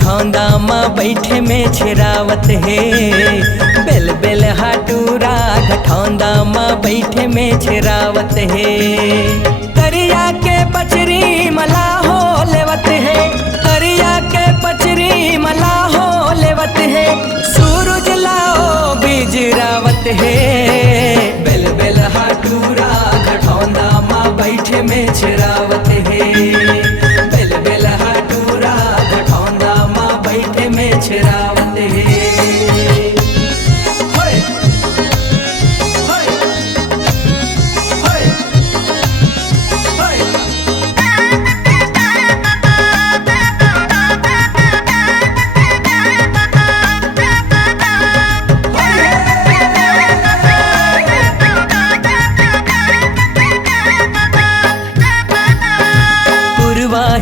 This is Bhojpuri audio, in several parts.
गठौंदा माँ बैठे में छिरावत है। बेल बेल हाटूरा गठौंदा माँ बैठे में छिरावत है। करिया के पचरी मला हो लेवत है, करिया के पचरी मला हो लेवत है। सूरज लाओ बिजरावत है। बेल बेल हाटूरा गठौंदा माँ बैठे में छिरावत है। बेल बेल हाटूरा गठौंदा माँ बैठे में छिरावत है।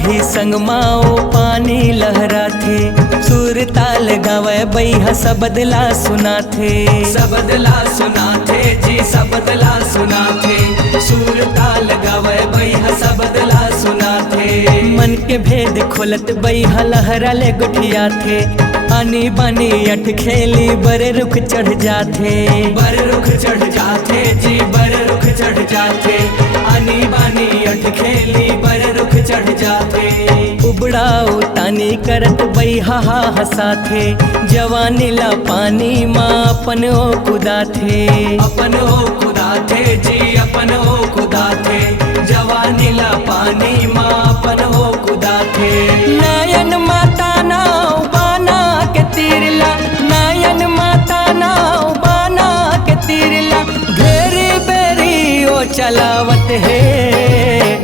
ही संग माओ पानी लहरा थे, सुर ताल गावे बैहा सबदला सुना थे। सबदला सुना थे जी, सबदला सुना थे। सुर ताल गावे बैहा सबदला सुना थे। मन के भेद खोलत बैहा लहरा ले गुठिया थे। आनी बानी अठ खेली बर रुख चढ़ जाते। बर रुख चढ़ जाते जी, बर रुख चढ़ जाते। आनी बानी अठ खेली बर रुख चढ़ जाते। उबड़ाओ तानी करत बैहा हंसा थे। जवानी ला पानी माँ अपन ओ खुदा थे। अपन ओ खुदा थे जी, अपन ओ खुदा थे। जवानी ला पानी माँ अपन ओ खुदा थे। नयन माता नाव बाना के तीरला, नयन माता नाव बाना के तीरला। घेरी बेरी ओ चलावत है।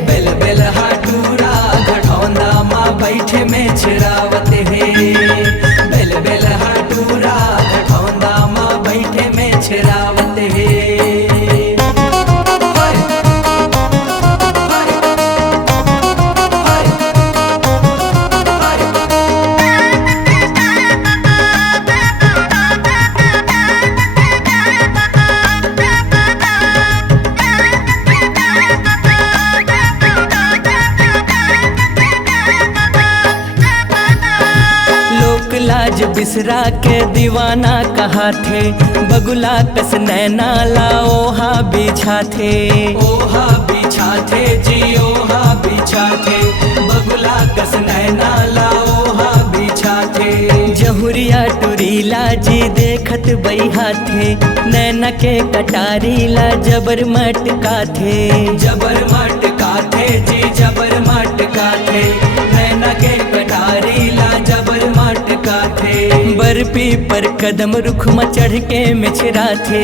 बेल बेल हाटूरा गठौंदा माँ बैठे में छिरावत है। बेल बेल हाटूरा गठौंदा माँ बैठे में छिरावत है। लाज बिसरा के दीवाना कहा थे। बगुला कस नैना ला ओहा बिछा थे। ओहा बिछा थे जी, ओहा बिछा थे। बगुला कस नैना ला ओहा बिछा थे। जहुरिया टुरीला जी देखत बैहा थे। नैना के कटारी ला जबर मटका थे। जबर मटका थे जी, जबर मटका थे। नैना के कटारी ला जबर मटका थे। बर्फी पर कदम रुख में चढ़ के मिछरा थे।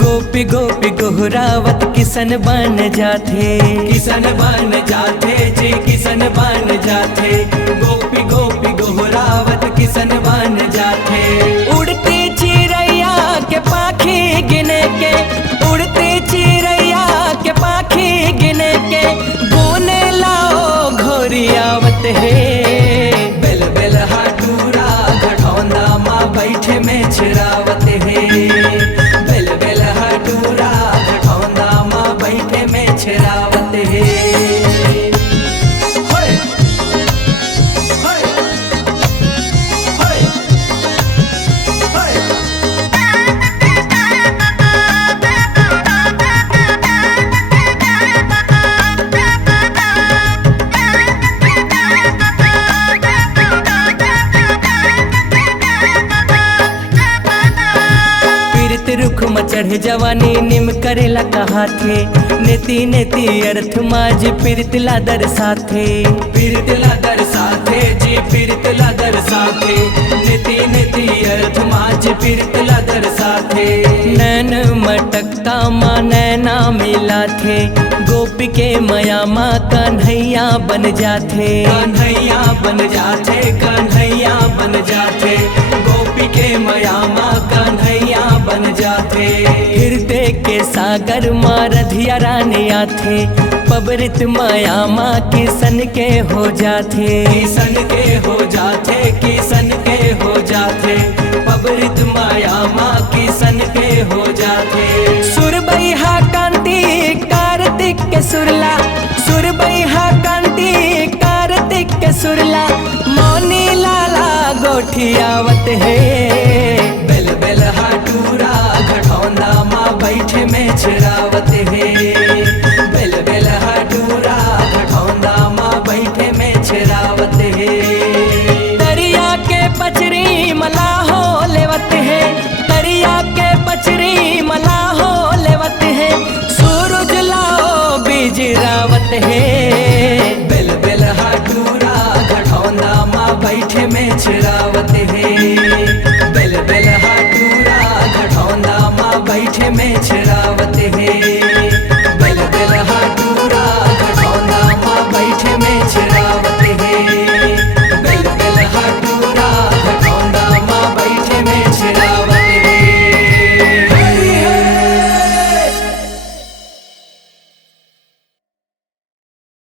गोपी गोपी गोहरावत किसन बन जाते। किसन बन जाते जी, किसन बन जाते। गोपी गोपी गोहरावत किसन बन जाते। उड़ती चिड़ैया के पाखी गिने के, उड़ती चिड़ैया के पाखी गिने के। बोने लाओ घोरियावत है। बेल बेल हाटूरा गठौंदा माँ बैठे में छिरावत है। बेल बेल हाटूरा गठौंदा माँ बैठे में छिरावत है। रुख में चढ़ जवानी निम करेला कहा थे। नेति नेति अर्थ माज पीरतला दरसाथे। पीरतला दरसाथे जी, पीरतला दरसाथे। नेति नेति अर्थ माज पीरतला दरसाथे। नैन मटकता माँ नैना मिला थे। गोपी के मया माँ कन्हैया बन जाते। कन्हैया बन जाते, कन्हैया बन जाते। गोपी के मया माँ कन्हैया बन जाते। हृदय के सागर माँ रधिया रानी आथे। पबरित माया माँ किसन के हो जाते। किसन के हो जाते, किसन के हो जाते। पबरित माया माँ किसन के हो जाते। सुरबैहा कांति कार्तिक के सुरला, सुरबैहा कांति कार्तिक के सुरला। मौनी लाला लौठियावत है। बेल बेल हाटूरा घटौंदा माँ बैठे में चिरावत है। बेल बेल हाटूरा घटौंदा माँ बैठे में चिरावत है। दरिया के पचरी मलाहो लेवत है। दरिया के पचरी मलाहो लेवत है। सूरज लाओ बीज रावत है। बेल बेल हाटूरा घटौंदा माँ बैठे में चिरावत है। बेल बेल हाटूरा घटौंदा माँ बैठे में चिरावत है।